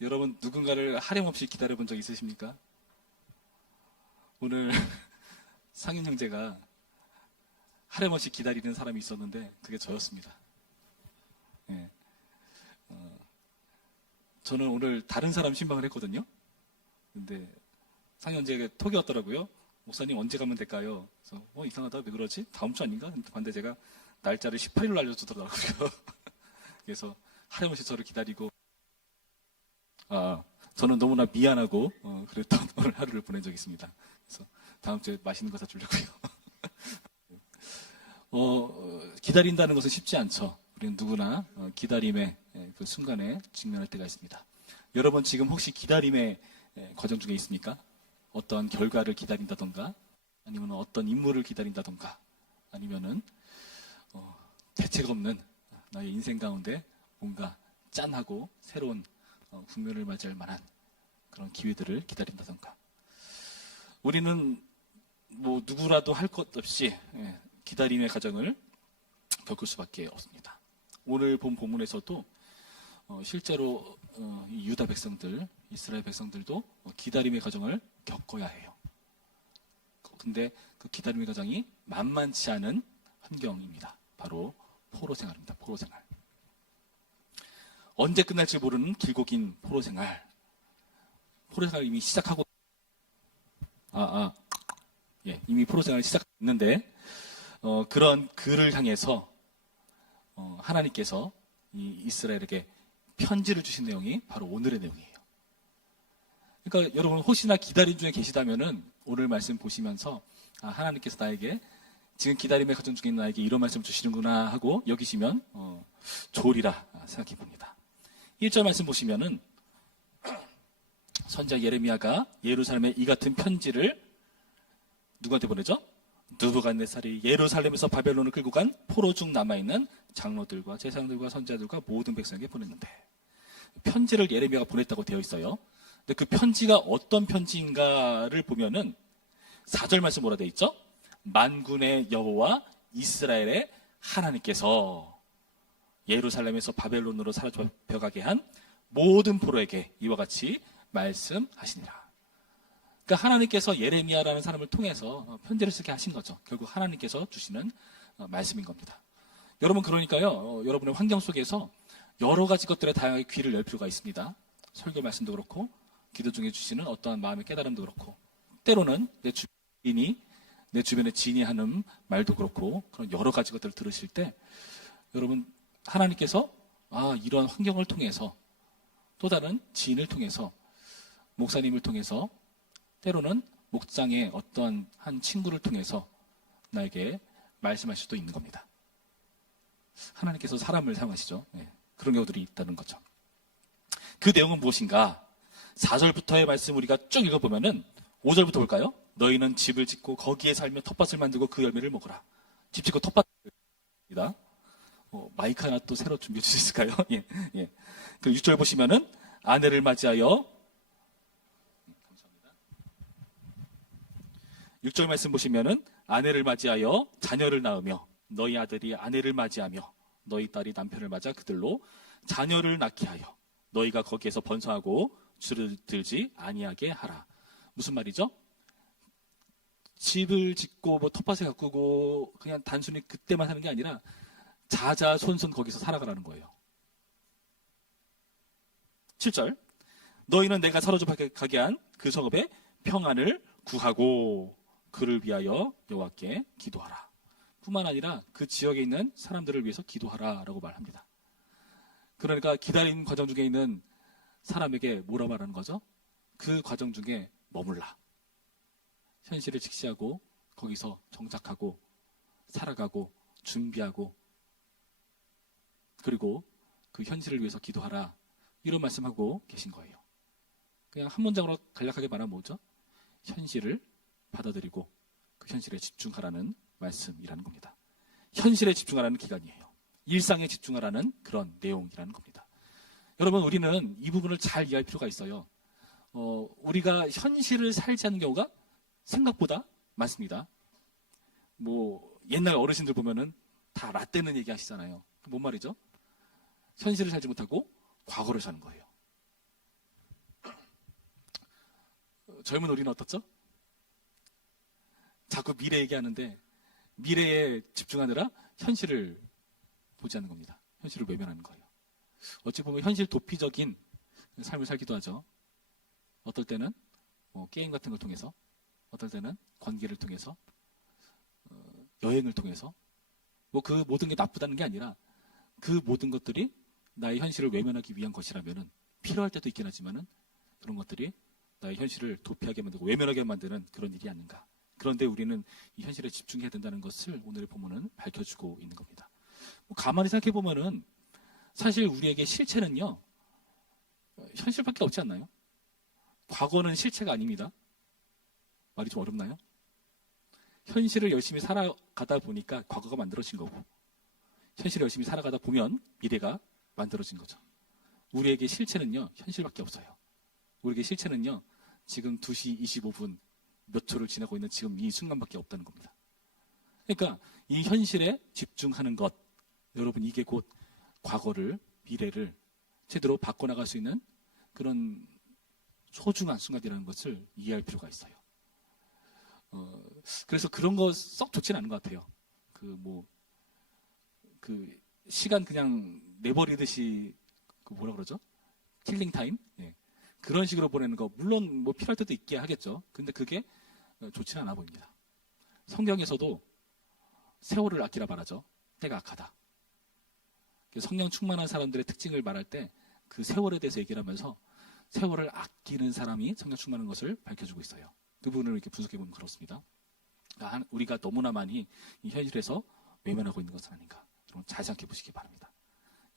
여러분 누군가를 하염없이 기다려본 적 있으십니까? 오늘 상윤 형제가 하염없이 기다리는 사람이 있었는데 그게 저였습니다. 예. 저는 오늘 다른 사람 신방을 했거든요. 근데 상윤 형제가 톡이 왔더라고요. 목사님 언제 가면 될까요? 그래서 이상하다, 왜 그러지? 다음 주 아닌가? 근데 제가 날짜를 18일로 알려주더라고요. 그래서 하염없이 저를 기다리고, 저는 너무나 미안하고 그랬던 오늘 하루를 보낸 적이 있습니다. 그래서 다음 주에 맛있는 거 사주려고요. 기다린다는 것은 쉽지 않죠. 우리는 누구나 기다림의 그 순간에 직면할 때가 있습니다. 여러분 지금 혹시 기다림의 과정 중에 있습니까? 어떤 결과를 기다린다던가, 아니면 어떤 인물을 기다린다던가, 아니면은 대책 없는 나의 인생 가운데 뭔가 짠하고 새로운 국면을 맞이할 만한 그런 기회들을 기다린다던가. 우리는 뭐 누구라도 할 것 없이 기다림의 과정을 겪을 수밖에 없습니다. 오늘 본 본문에서도 실제로 이 유다 백성들, 이스라엘 백성들도 기다림의 과정을 겪어야 해요. 근데 그 기다림의 과정이 만만치 않은 환경입니다. 바로 포로 생활입니다. 포로 생활. 언제 끝날지 모르는 길고 긴 포로 생활. 포로 생활 이미 시작하고, 이미 포로 생활이 시작했는데, 그런 그를 향해서 하나님께서 이 이스라엘에게 편지를 주신 내용이 바로 오늘의 내용이에요. 그러니까 여러분 혹시나 기다림 중에 계시다면은 오늘 말씀 보시면서 하나님께서 나에게 지금 기다림의 과정 중에 있는 나에게 이런 말씀 주시는구나 하고 여기시면 좋으리라 생각해 봅니다. 1절 말씀 보시면은 선지자 예레미야가 예루살렘에 이 같은 편지를 누구한테 보내죠? 느부갓네살이 예루살렘에서 바벨론을 끌고 간 포로 중 남아있는 장로들과 제사장들과 선지자들과 모든 백성에게 보냈는데, 편지를 예레미야가 보냈다고 되어 있어요. 근데 그 편지가 어떤 편지인가를 보면은 4절 말씀 뭐라 되어 있죠? 만군의 여호와 이스라엘의 하나님께서 예루살렘에서 바벨론으로 사로잡혀가게 한 모든 포로에게 이와 같이 말씀하시니라. 그러니까 하나님께서 예레미야라는 사람을 통해서 편지를 쓰게 하신 거죠. 결국 하나님께서 주시는 말씀인 겁니다. 여러분 그러니까요, 여러분의 환경 속에서 여러 가지 것들에 다양하게 귀를 열 필요가 있습니다. 설교 말씀도 그렇고 기도 중에 주시는 어떠한 마음의 깨달음도 그렇고, 때로는 내 주변의 지인이 하는 말도 그렇고, 그런 여러 가지 것들을 들으실 때 여러분 하나님께서 이런 환경을 통해서, 또 다른 지인을 통해서, 목사님을 통해서, 때로는 목장의 어떤 한 친구를 통해서 나에게 말씀하실 수도 있는 겁니다. 하나님께서 사람을 사용하시죠. 그런 경우들이 있다는 거죠. 그 내용은 무엇인가? 4절부터의 말씀 우리가 쭉 읽어보면은 5절부터 볼까요? 너희는 집을 짓고 거기에 살며 텃밭을 만들고 그 열매를 먹으라. 집 짓고 텃밭입니다. 마이크 하나 또 새로 준비해 주실 수 있을까요? 예. 그 6절 보시면은 아내를 맞이하여, 6절 말씀 보시면은 아내를 맞이하여 자녀를 낳으며 너희 아들이 아내를 맞이하며 너희 딸이 남편을 맞아 그들로 자녀를 낳게 하여 너희가 거기에서 번성하고 주를 들지 아니하게 하라. 무슨 말이죠? 집을 짓고 뭐 텃밭을 가꾸고 그냥 단순히 그때만 하는 게 아니라 자자손손 거기서 살아가라는 거예요. 7절 너희는 내가 사로잡혀가게 한 그 성읍의 평안을 구하고 그를 위하여 여호와께 기도하라. 뿐만 아니라 그 지역에 있는 사람들을 위해서 기도하라라고 말합니다. 그러니까 기다림 과정 중에 있는 사람에게 뭐라 말하는 거죠? 그 과정 중에 머물라. 현실을 직시하고 거기서 정착하고 살아가고 준비하고, 그리고 그 현실을 위해서 기도하라. 이런 말씀하고 계신 거예요. 그냥 한 문장으로 간략하게 말하면 뭐죠? 현실을 받아들이고 그 현실에 집중하라는 말씀이라는 겁니다. 현실에 집중하라는 기간이에요. 일상에 집중하라는 그런 내용이라는 겁니다. 여러분 우리는 이 부분을 잘 이해할 필요가 있어요. 우리가 현실을 살지 않는 경우가 생각보다 많습니다. 뭐 옛날 어르신들 보면은 다 라떼는 얘기 하시잖아요. 뭔 말이죠? 현실을 살지 못하고 과거를 사는 거예요. 젊은 우리는 어떻죠? 자꾸 미래 얘기하는데 미래에 집중하느라 현실을 보지 않는 겁니다. 현실을 외면하는 거예요. 어찌 보면 현실 도피적인 삶을 살기도 하죠. 어떨 때는 게임 같은 걸 통해서, 어떨 때는 관계를 통해서, 여행을 통해서, 그 모든 게 나쁘다는 게 아니라 그 모든 것들이 나의 현실을 외면하기 위한 것이라면은 필요할 때도 있긴 하지만은 그런 것들이 나의 현실을 도피하게 만들고 외면하게 만드는 그런 일이 아닌가. 그런데 우리는 이 현실에 집중해야 된다는 것을 오늘의 본문은 밝혀주고 있는 겁니다. 가만히 생각해 보면은 사실 우리에게 실체는요, 현실밖에 없지 않나요? 과거는 실체가 아닙니다. 말이 좀 어렵나요? 현실을 열심히 살아가다 보니까 과거가 만들어진 거고, 현실을 열심히 살아가다 보면 미래가 만들어진 거죠. 우리에게 실체는요, 현실밖에 없어요. 우리에게 실체는요, 지금 2시 25분 몇 초를 지나고 있는 지금 이 순간밖에 없다는 겁니다. 그러니까 이 현실에 집중하는 것, 여러분 이게 곧 과거를, 미래를 제대로 바꿔나갈 수 있는 그런 소중한 순간이라는 것을 이해할 필요가 있어요. 그래서 그런 거 썩 좋지는 않은 것 같아요. 시간 그냥 내버리듯이 뭐라 그러죠? 킬링 타임? 예. 그런 식으로 보내는 거 물론 필요할 때도 있게 하겠죠. 근데 그게 좋지는 않아 보입니다. 성경에서도 세월을 아끼라 말하죠. 때가 악하다. 성령 충만한 사람들의 특징을 말할 때 그 세월에 대해서 얘기를 하면서 세월을 아끼는 사람이 성령 충만한 것을 밝혀주고 있어요. 그 부분을 이렇게 분석해보면 그렇습니다. 우리가 너무나 많이 이 현실에서 외면하고 있는 것은 아닌가. 여러분 잘 생각해 보시기 바랍니다.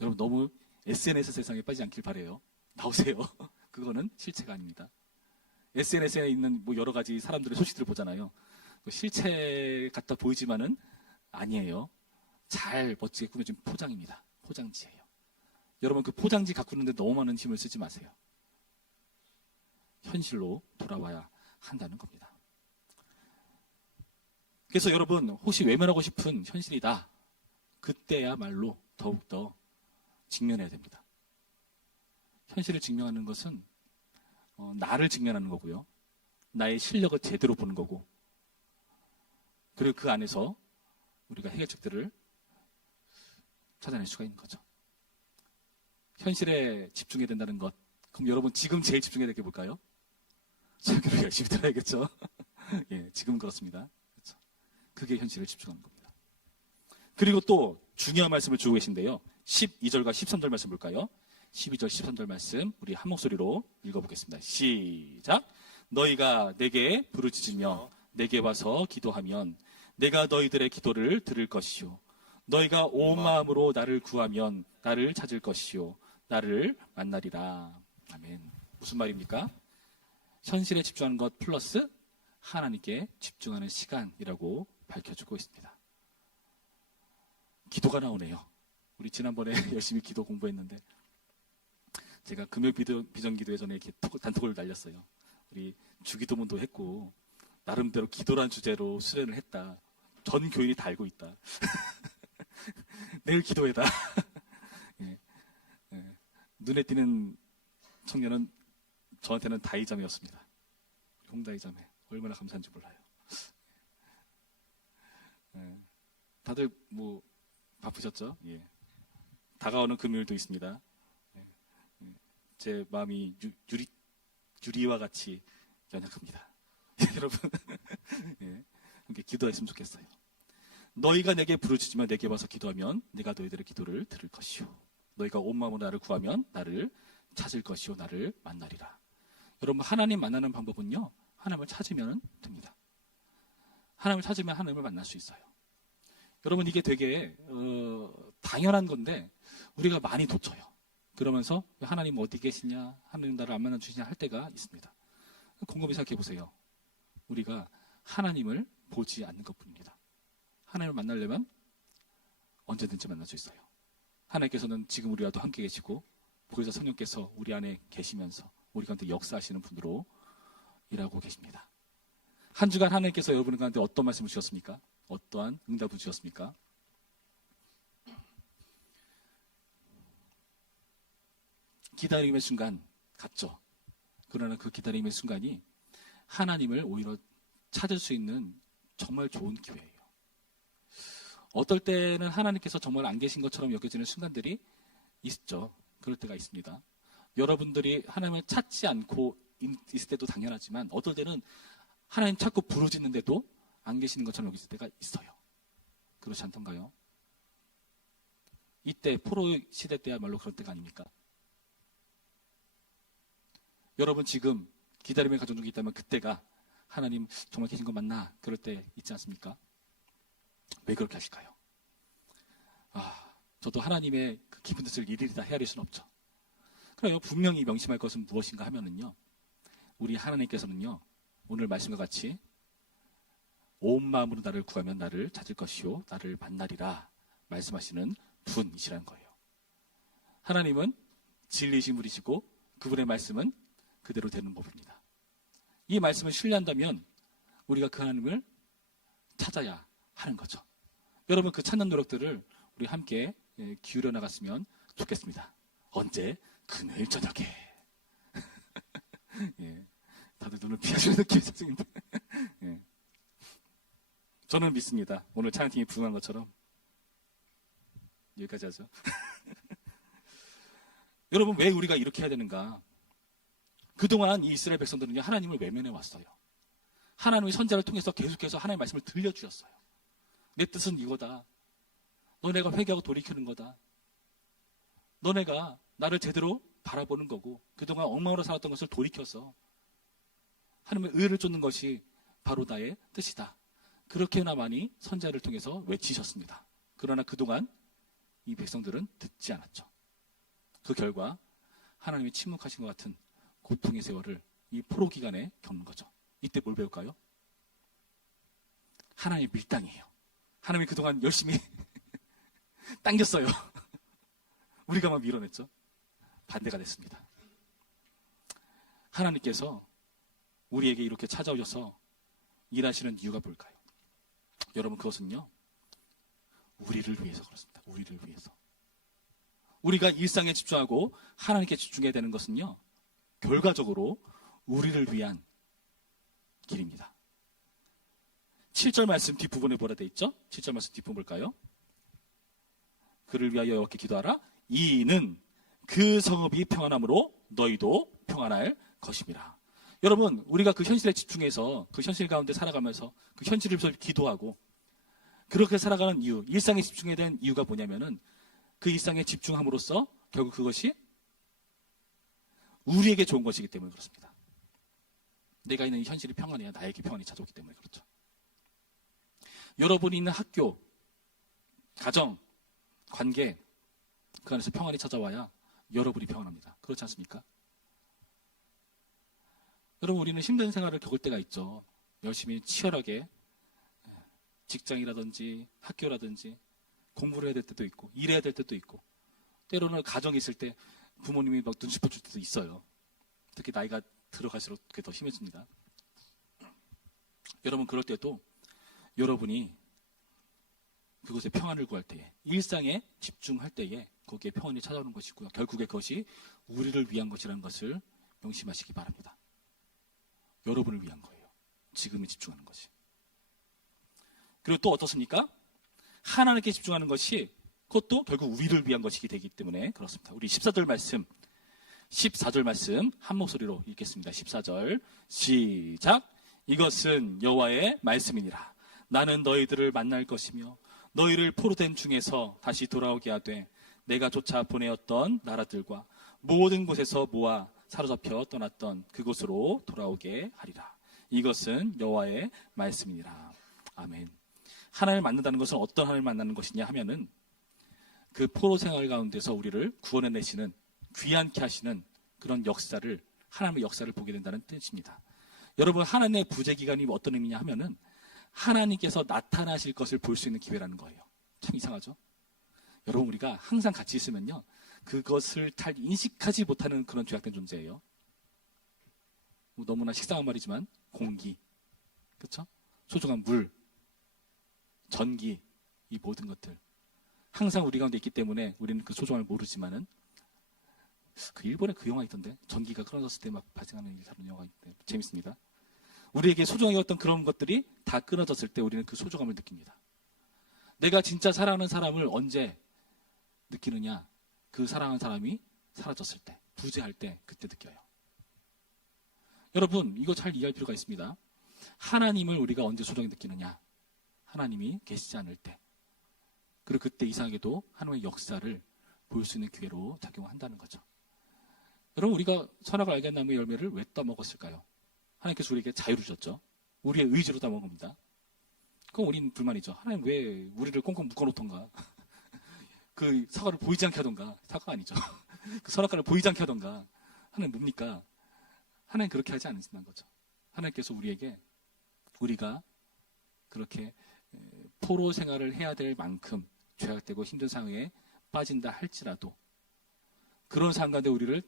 여러분 너무 SNS 세상에 빠지지 않길 바라요. 나오세요. 그거는 실체가 아닙니다. SNS에 있는 여러 가지 사람들의 소식들을 보잖아요. 실체 같아 보이지만은 아니에요. 잘 멋지게 꾸며진 포장입니다. 포장지예요. 여러분 그 포장지 가꾸는데 너무 많은 힘을 쓰지 마세요. 현실로 돌아와야 한다는 겁니다. 그래서 여러분 혹시 외면하고 싶은 현실이다. 그때야말로 더욱더 직면해야 됩니다. 현실을 직면하는 것은 나를 직면하는 거고요. 나의 실력을 제대로 보는 거고, 그리고 그 안에서 우리가 해결책들을 찾아낼 수가 있는 거죠. 현실에 집중해야 된다는 것. 그럼 여러분 지금 제일 집중해야 될 게 뭘까요? 설교를 열심히 들어야겠죠. 예, 지금 그렇습니다. 그렇죠. 그게 현실에 집중하는 겁니다. 그리고 또 중요한 말씀을 주고 계신데요. 12절과 13절 말씀 볼까요? 12절, 13절 말씀 우리 한 목소리로 읽어보겠습니다. 시작! 너희가 내게 부르짖으며 내게 와서 기도하면 내가 너희들의 기도를 들을 것이요. 너희가 온 마음으로 나를 구하면 나를 찾을 것이요. 나를 만나리라. 아멘. 무슨 말입니까? 현실에 집중하는 것 플러스 하나님께 집중하는 시간이라고 밝혀주고 있습니다. 기도가 나오네요. 우리 지난번에 열심히 기도 공부했는데 제가 금요 비전 기도회 전에 이렇게 단톡을 날렸어요. 우리 주기도문도 했고 나름대로 기도란 주제로 수련을 했다. 전 교인이 다 알고 있다. 내일 기도회다. 예, 예. 눈에 띄는 청년은 저한테는 다이자매였습니다. 홍다이자매. 얼마나 감사한지 몰라요. 예. 다들 바쁘셨죠? 예. 다가오는 금요일도 있습니다. 예. 예. 제 마음이 유리와 같이 연약합니다. 여러분, 예. 함께 기도했으면 좋겠어요. 너희가 내게 부르짖으며 내게 와서 기도하면 내가 너희들의 기도를 들을 것이요. 너희가 온 마음으로 나를 구하면 나를 찾을 것이요. 나를 만나리라. 여러분 하나님 만나는 방법은요. 하나님을 찾으면 됩니다. 하나님을 찾으면 하나님을 만날 수 있어요. 여러분 이게 되게 당연한 건데 우리가 많이 놓쳐요. 그러면서 하나님 어디 계시냐, 하나님 나를 안 만나주시냐 할 때가 있습니다. 곰곰이 생각해 보세요. 우리가 하나님을 보지 않는 것뿐입니다. 하나님을 만나려면 언제든지 만날 수 있어요. 하나님께서는 지금 우리와도 함께 계시고 보혜사 성령께서 우리 안에 계시면서 우리 가운데 역사하시는 분으로 일하고 계십니다. 한 주간 하나님께서 여러분 가운데 어떤 말씀을 주셨습니까? 어떠한 응답을 주셨습니까? 기다림의 순간 같죠. 그러나 그 기다림의 순간이 하나님을 오히려 찾을 수 있는 정말 좋은 기회예요. 어떨 때는 하나님께서 정말 안 계신 것처럼 여겨지는 순간들이 있죠. 그럴 때가 있습니다. 여러분들이 하나님을 찾지 않고 있을 때도 당연하지만 어떨 때는 하나님 찾고 부르짖는데도 안 계시는 것처럼 여겨질 때가 있어요. 그렇지 않던가요? 이때 포로 시대 때야말로 그런 때가 아닙니까? 여러분 지금 기다림의 가정 중에 있다면 그때가 하나님 정말 계신 거 맞나? 그럴 때 있지 않습니까? 왜 그렇게 하실까요? 저도 하나님의 그 깊은 뜻을 일일이 다 헤아릴 수는 없죠. 그래요. 분명히 명심할 것은 무엇인가 하면은요, 우리 하나님께서는요, 오늘 말씀과 같이 온 마음으로 나를 구하면 나를 찾을 것이요 나를 만나리라 말씀하시는 분이시라는 거예요. 하나님은 진리이신 분이시고 그분의 말씀은 그대로 되는 법입니다. 이 말씀을 신뢰한다면 우리가 그 하나님을 찾아야 하는 거죠. 여러분 그 찾는 노력들을 우리 함께 기울여 나갔으면 좋겠습니다. 언제? 그늘 저녁에. 예, 다들 눈을 피하시는 느낌이 있는데 예. 저는 믿습니다. 오늘 찬양팀이 부응한 것처럼 여기까지 하죠. 여러분 왜 우리가 이렇게 해야 되는가? 그동안 이 이스라엘 백성들은요 하나님을 외면해 왔어요. 하나님의 선자를 통해서 계속해서 하나님의 말씀을 들려주셨어요. 내 뜻은 이거다. 너네가 회개하고 돌이키는 거다. 너네가 나를 제대로 바라보는 거고 그동안 엉망으로 살았던 것을 돌이켜서 하나님의 의를 쫓는 것이 바로 나의 뜻이다. 그렇게나마니 선자를 통해서 외치셨습니다. 그러나 그동안 이 백성들은 듣지 않았죠. 그 결과 하나님이 침묵하신 것 같은 고통의 세월을 이 포로 기간에 겪는 거죠. 이때 뭘 배울까요? 하나님의 밀당이에요. 하나님이 그동안 열심히 당겼어요. 우리가 막 밀어냈죠. 반대가 됐습니다. 하나님께서 우리에게 이렇게 찾아오셔서 일하시는 이유가 뭘까요? 여러분 그것은요 우리를 위해서 그렇습니다. 우리를 위해서. 우리가 일상에 집중하고 하나님께 집중해야 되는 것은요 결과적으로 우리를 위한 길입니다. 7절 말씀 뒷부분에 뭐라 돼 있죠? 7절 말씀 뒷부분 볼까요? 그를 위하여 여호와께 기도하라. 이는 그 성읍이 평안함으로 너희도 평안할 것입니다. 여러분 우리가 그 현실에 집중해서 그 현실 가운데 살아가면서 그 현실을 위해서 기도하고 그렇게 살아가는 이유, 일상에 집중해야 되는 이유가 뭐냐면은 그 일상에 집중함으로써 결국 그것이 우리에게 좋은 것이기 때문에 그렇습니다. 내가 있는 이 현실이 평안해야 나에게 평안이 찾아오기 때문에 그렇죠. 여러분이 있는 학교, 가정, 관계 그 안에서 평안이 찾아와야 여러분이 평안합니다. 그렇지 않습니까? 여러분 우리는 힘든 생활을 겪을 때가 있죠. 열심히 치열하게 직장이라든지 학교라든지 공부를 해야 될 때도 있고 일해야 될 때도 있고 때로는 가정이 있을 때 부모님이 막 눈치 보줄 때도 있어요. 특히 나이가 들어갈수록 그게 더 심해집니다. 여러분 그럴 때도 여러분이 그곳에 평안을 구할 때에 일상에 집중할 때에 거기에 평안이 찾아오는 것이고요. 결국에 그것이 우리를 위한 것이라는 것을 명심하시기 바랍니다. 여러분을 위한 거예요. 지금에 집중하는 것이. 그리고 또 어떻습니까? 하나님께 집중하는 것이 그것도 결국 우리를 위한 것이기 되기 때문에 그렇습니다. 우리 14절 말씀 한 목소리로 읽겠습니다. 14절 시작. 이것은 여호와의 말씀이니라. 나는 너희들을 만날 것이며 너희를 포로된 중에서 다시 돌아오게 하되 내가 쫓아 보내었던 나라들과 모든 곳에서 모아 사로잡혀 떠났던 그곳으로 돌아오게 하리라. 이것은 여호와의 말씀이니라. 아멘. 하나님을 만난다는 것은 어떤 하나님을 만나는 것이냐 하면은 그 포로 생활 가운데서 우리를 구원해내시는 귀한케 하시는 그런 역사를 하나님의 역사를 보게 된다는 뜻입니다. 여러분 하나님의 부재기간이 어떤 의미냐 하면은 하나님께서 나타나실 것을 볼 수 있는 기회라는 거예요. 참 이상하죠? 여러분 우리가 항상 같이 있으면요 그것을 잘 인식하지 못하는 그런 죄악된 존재예요. 너무나 식상한 말이지만 공기, 그렇죠? 소중한 물, 전기, 이 모든 것들 항상 우리 가운데 있기 때문에 우리는 그 소중함을 모르지만은 그 일본에 그 영화 있던데 전기가 끊어졌을 때 막 발생하는 일 다룬 영화 있는데 재밌습니다. 우리에게 소중하게 여겼던 그런 것들이 다 끊어졌을 때 우리는 그 소중함을 느낍니다. 내가 진짜 사랑하는 사람을 언제 느끼느냐? 그 사랑하는 사람이 사라졌을 때, 부재할 때, 그때 느껴요. 여러분, 이거 잘 이해할 필요가 있습니다. 하나님을 우리가 언제 소중히 느끼느냐? 하나님이 계시지 않을 때. 그리고 그때 이상하게도 하나님의 역사를 볼 수 있는 기회로 작용한다는 거죠. 여러분, 우리가 선악을 알게 한 나무의 열매를 왜 따먹었을까요? 하나님께서 우리에게 자유를 주셨죠. 우리의 의지로 따먹은 겁니다. 그럼 우리는 불만이죠. 하나님 왜 우리를 꽁꽁 묶어놓던가. 그 사과를 보이지 않게 하던가. 사과가 아니죠. 그 선악과를 보이지 않게 하던가. 하나님 뭡니까? 하나님 그렇게 하지 않으신다는 거죠. 하나님께서 우리에게 우리가 그렇게 포로 생활을 해야 될 만큼 죄악되고 힘든 상황에 빠진다 할지라도 그런 상황 가운데 우리를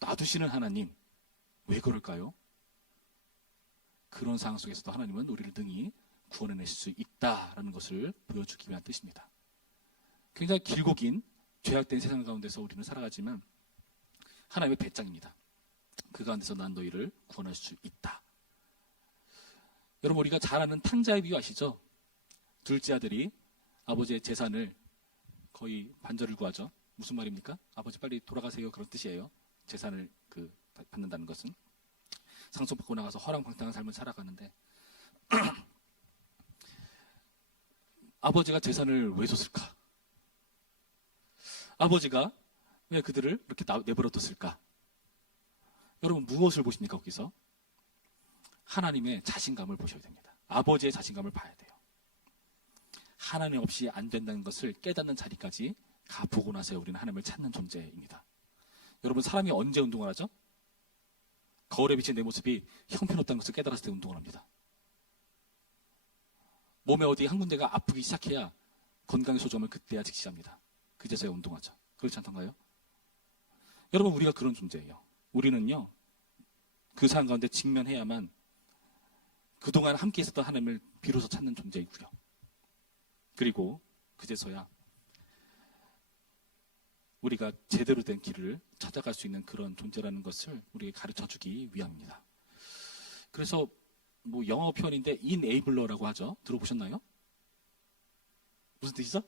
놔두시는 하나님, 왜 그럴까요? 그런 상황 속에서도 하나님은 우리를 능히 구원해내실 수 있다라는 것을 보여주기 위한 뜻입니다. 굉장히 길고 긴 죄악된 세상 가운데서 우리는 살아가지만 하나님의 배짱입니다. 그 가운데서 난 너희를 구원할 수 있다. 여러분, 우리가 잘 아는 탕자의 비유 아시죠? 둘째 아들이 아버지의 재산을 거의 반절을 구하죠. 무슨 말입니까? 아버지 빨리 돌아가세요, 그런 뜻이에요. 재산을 받는다는 것은 상속받고 나가서 허랑방탕한 삶을 살아가는데 아버지가 재산을 왜 줬을까? 아버지가 왜 그들을 이렇게 내버려뒀을까? 여러분, 무엇을 보십니까? 거기서 하나님의 자신감을 보셔야 됩니다. 아버지의 자신감을 봐야 돼요. 하나님 없이 안 된다는 것을 깨닫는 자리까지 가보고 나서 우리는 하나님을 찾는 존재입니다. 여러분, 사람이 언제 운동을 하죠? 거울에 비친 내 모습이 형편없다는 것을 깨달았을 때 운동을 합니다. 몸에 어디 한 군데가 아프기 시작해야 건강의 소중함을 그때야 직시합니다. 그제서야 운동하죠. 그렇지 않던가요? 여러분, 우리가 그런 존재예요. 우리는요, 그 상황 가운데 직면해야만 그동안 함께 있었던 하나님을 비로소 찾는 존재이고요. 그리고 그제서야 우리가 제대로 된 길을 찾아갈 수 있는 그런 존재라는 것을 우리에게 가르쳐주기 위함입니다. 그래서 영어 표현인데 enabler라고 하죠. 들어보셨나요? 무슨 뜻이죠?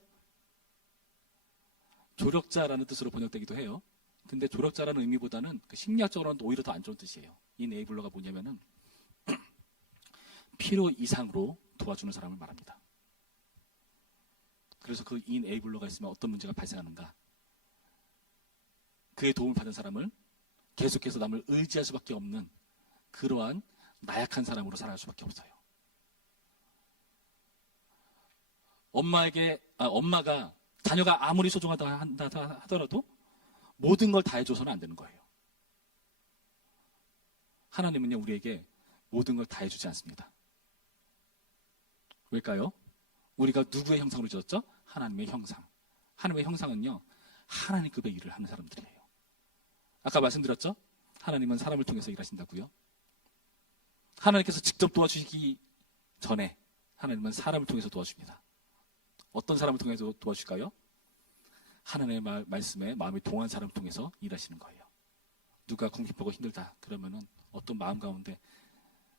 조력자라는 뜻으로 번역되기도 해요. 근데 조력자라는 의미보다는 심리학적으로는 오히려 더 안 좋은 뜻이에요. enabler가 뭐냐면은 필요 이상으로 도와주는 사람을 말합니다. 그래서 그 enabler가 있으면 어떤 문제가 발생하는가? 그의 도움을 받은 사람을 계속해서 남을 의지할 수밖에 없는 그러한 나약한 사람으로 살아갈 수밖에 없어요. 엄마가 자녀가 아무리 소중하다 하더라도 모든 걸 다 해줘서는 안 되는 거예요. 하나님은요, 우리에게 모든 걸 다 해주지 않습니다. 왜일까요? 우리가 누구의 형상으로 지었죠? 하나님의 형상. 하나님의 형상은요, 하나님급의 일을 하는 사람들이에요. 아까 말씀드렸죠? 하나님은 사람을 통해서 일하신다고요. 하나님께서 직접 도와주시기 전에 하나님은 사람을 통해서 도와줍니다. 어떤 사람을 통해서 도와주실까요? 하나님의 말씀에 마음이 동한 사람을 통해서 일하시는 거예요. 누가 궁핍하고 힘들다 그러면은 어떤 마음 가운데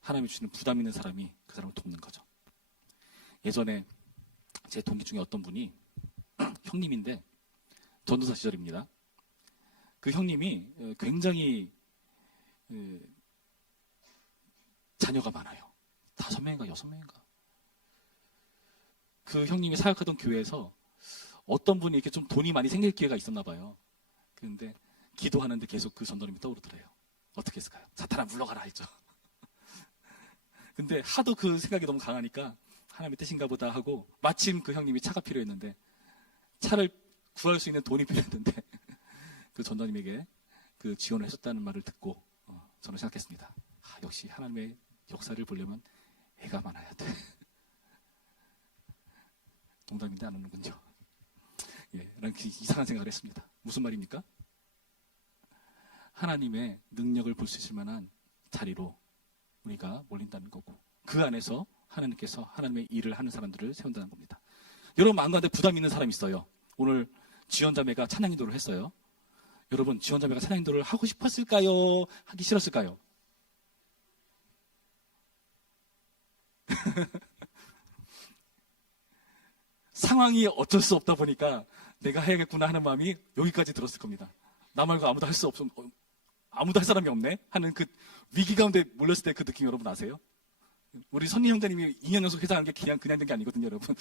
하나님이 주시는 부담 있는 사람이 그 사람을 돕는 거죠. 예전에 제 동기 중에 어떤 분이 형님인데 전도사 시절입니다. 그 형님이 굉장히 자녀가 많아요. 5명인가 6명인가. 그 형님이 사역하던 교회에서 어떤 분이 이렇게 좀 돈이 많이 생길 기회가 있었나 봐요. 그런데 기도하는데 계속 그 전도님이 떠오르더래요. 어떻게 했을까요? 사탄아 물러가라 했죠. 근데 하도 그 생각이 너무 강하니까 하나님의 뜻인가 보다 하고 마침 그 형님이 차가 필요했는데 차를 구할 수 있는 돈이 필요했는데 그 전도님에게 그 지원을 해줬다는 말을 듣고 저는 생각했습니다. 역시 하나님의 역사를 보려면 애가 많아야 돼. 농담인데 안 하는군요. 예, 라는 이상한 생각을 했습니다. 무슨 말입니까? 하나님의 능력을 볼 수 있을 만한 자리로 우리가 몰린다는 거고 그 안에서 하나님께서 하나님의 일을 하는 사람들을 세운다는 겁니다. 여러분 마음 가운데 부담 있는 사람이 있어요. 오늘 지원자매가 찬양 인도를 했어요. 여러분 지원자매가 찬양 인도를 하고 싶었을까요? 하기 싫었을까요? 상황이 어쩔 수 없다 보니까 내가 해야겠구나 하는 마음이 여기까지 들었을 겁니다. 나 말고 아무도 할 수 없어, 아무도 할 사람이 없네 하는 그 위기 가운데 몰렸을 때 그 느낌 여러분 아세요? 우리 선리 형제님이 2년 연속 회사하는 게 그냥 된 게 아니거든요, 여러분.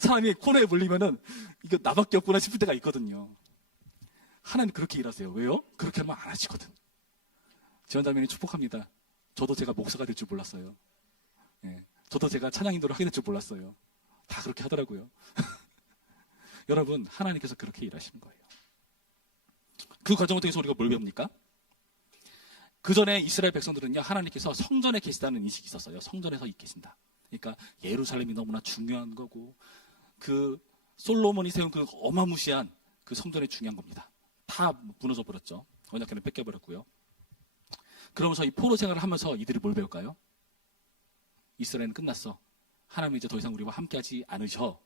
사람이 코너에 몰리면은 이거 나밖에 없구나 싶을 때가 있거든요. 하나님 그렇게 일하세요. 왜요? 그렇게 하면 안 하시거든. 지원자매님 축복합니다. 저도 제가 목사가 될 줄 몰랐어요. 예, 저도 제가 찬양 인도를 하게 될 줄 몰랐어요. 다 그렇게 하더라고요. 여러분, 하나님께서 그렇게 일하시는 거예요. 그 과정을 통해서 우리가 뭘 배웁니까? 그 전에 이스라엘 백성들은요, 하나님께서 성전에 계시다는 인식이 있었어요. 성전에서 계신다. 그러니까 예루살렘이 너무나 중요한 거고, 그 솔로몬이 세운 그 어마무시한 그 성전이 중요한 겁니다. 다 무너져 버렸죠. 언약궤는 뺏겨버렸고요. 그러면서 이 포로 생활을 하면서 이들이 뭘 배울까요? 이스라엘은 끝났어. 하나님은 이제 더 이상 우리와 함께하지 않으셔.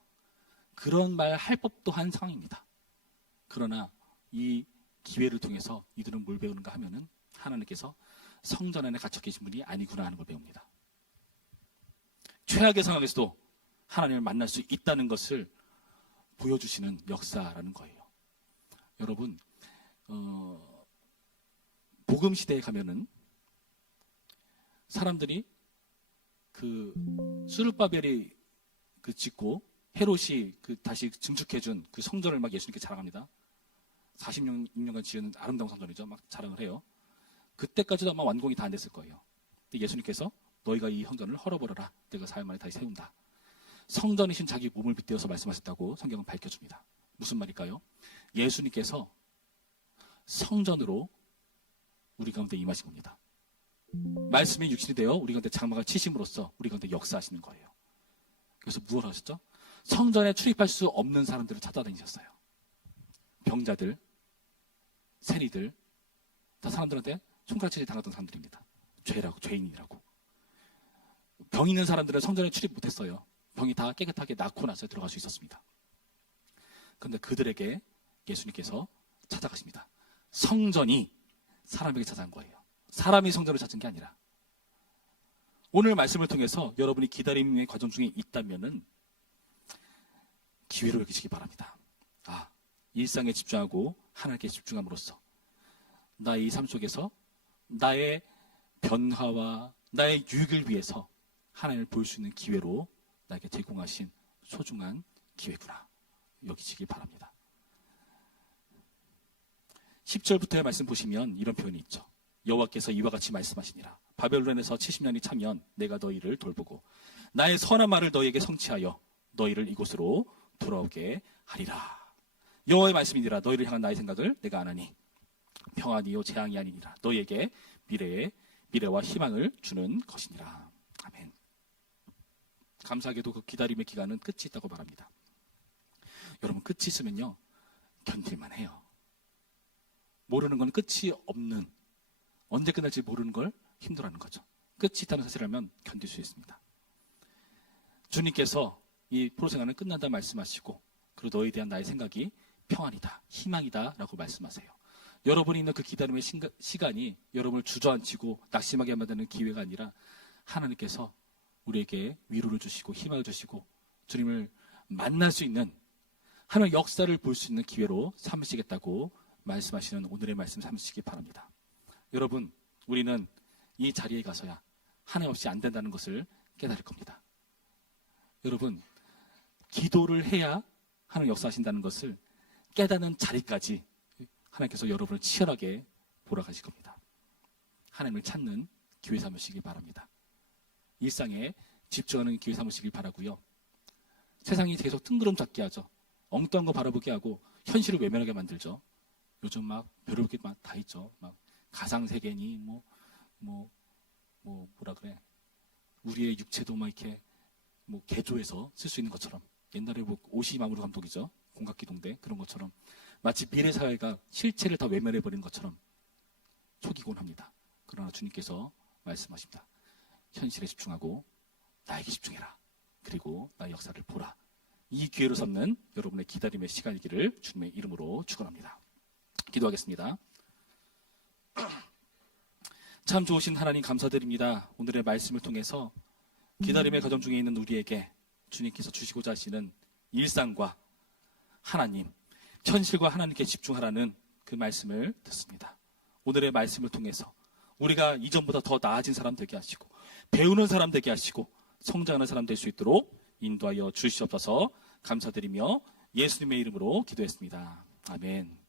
그런 말 할 법도 한 상황입니다. 그러나 이 기회를 통해서 이들은 뭘 배우는가 하면은 하나님께서 성전 안에 갇혀 계신 분이 아니구나 하는 걸 배웁니다. 최악의 상황에서도 하나님을 만날 수 있다는 것을 보여주시는 역사라는 거예요. 여러분, 복음 시대에 가면은 사람들이 그 스룹바벨이 그 짓고 헤롯이 그 다시 증축해준 그 성전을 막 예수님께 자랑합니다. 46년간 지은 아름다운 성전이죠. 막 자랑을 해요. 그때까지도 아마 완공이 다 안 됐을 거예요. 근데 예수님께서 너희가 이 성전을 헐어버려라. 내가 4일 만에 다시 세운다. 성전이신 자기 몸을 빗대어서 말씀하셨다고 성경은 밝혀줍니다. 무슨 말일까요? 예수님께서 성전으로 우리 가운데 임하신 겁니다. 말씀이 육신이 되어 우리 가운데 장막을 치심으로써 우리 가운데 역사하시는 거예요. 그래서 무엇을 하셨죠? 성전에 출입할 수 없는 사람들을 찾아다니셨어요. 병자들, 세리들, 다 사람들한테 손가락질 당하던 사람들입니다. 죄인이라고. 병 있는 사람들은 성전에 출입 못했어요. 병이 다 깨끗하게 낫고 나서 들어갈 수 있었습니다. 그런데 그들에게 예수님께서 찾아가십니다. 성전이 사람에게 찾아간 거예요. 사람이 성전을 찾은 게 아니라. 오늘 말씀을 통해서 여러분이 기다림의 과정 중에 있다면은 기회로 여기시기 바랍니다. 일상에 집중하고 하나님께 집중함으로써 나의 이 삶 속에서 나의 변화와 나의 유익을 위해서 하나님을 볼 수 있는 기회로 나에게 제공하신 소중한 기회구나 여기시기 바랍니다. 10절부터의 말씀 보시면 이런 표현이 있죠. 여호와께서 이와 같이 말씀하시니라. 바벨론에서 70년이 차면 내가 너희를 돌보고 나의 선한 말을 너희에게 성취하여 너희를 이곳으로 돌아오게 하리라. 여호와의 말씀이니라. 너희를 향한 나의 생각을 내가 아나니 평안이요 재앙이 아니니라. 너희에게 미래와 희망을 주는 것이니라. 아멘. 감사하게도 그 기다림의 기간은 끝이 있다고 말합니다. 여러분, 끝이 있으면요 견딜만 해요. 모르는 건 끝이 없는, 언제 끝날지 모르는 걸 힘들어하는 거죠. 끝이 있다는 사실을 알면 견딜 수 있습니다. 주님께서 이 포로 생활은 끝난다 말씀하시고, 그리고 너희에 대한 나의 생각이 평안이다, 희망이다 라고 말씀하세요. 여러분이 있는 그 기다림의 시간이 여러분을 주저앉히고 낙심하게 만드는 기회가 아니라 하나님께서 우리에게 위로를 주시고 희망을 주시고 주님을 만날 수 있는, 하나님의 역사를 볼 수 있는 기회로 삼으시겠다고 말씀하시는 오늘의 말씀 삼으시기 바랍니다. 여러분, 우리는 이 자리에 가서야 하나님 없이 안 된다는 것을 깨달을 겁니다. 여러분, 기도를 해야 하나님 역사하신다는 것을 깨닫는 자리까지 하나님께서 여러분을 치열하게 몰아가실 겁니다. 하나님을 찾는 기회 삼으시기 바랍니다. 일상에 집중하는 기회 삼으시길 바라고요. 세상이 계속 뜬구름 잡게 하죠. 엉뚱한 거 바라보게 하고 현실을 외면하게 만들죠. 요즘 막 별의별 게 막 다 있죠. 막 가상세계니 뭐라 그래. 우리의 육체도 막 이렇게 뭐 개조해서 쓸 수 있는 것처럼, 옛날에 뭐 오시마무르 감독이죠. 공각기동대 그런 것처럼 마치 미래 사회가 실체를 다 외면해버린 것처럼 속이곤 합니다. 그러나 주님께서 말씀하십니다. 현실에 집중하고 나에게 집중해라. 그리고 나의 역사를 보라. 이 기회로 삼는 여러분의 기다림의 시간이기를 주님의 이름으로 축원합니다. 기도하겠습니다. 참 좋으신 하나님 감사드립니다. 오늘의 말씀을 통해서 기다림의 과정 중에 있는 우리에게 주님께서 주시고자 하시는 일상과 하나님, 현실과 하나님께 집중하라는 그 말씀을 듣습니다. 오늘의 말씀을 통해서 우리가 이전보다 더 나아진 사람 되게 하시고 배우는 사람 되게 하시고 성장하는 사람 될 수 있도록 인도하여 주시옵소서. 감사드리며 예수님의 이름으로 기도했습니다. 아멘.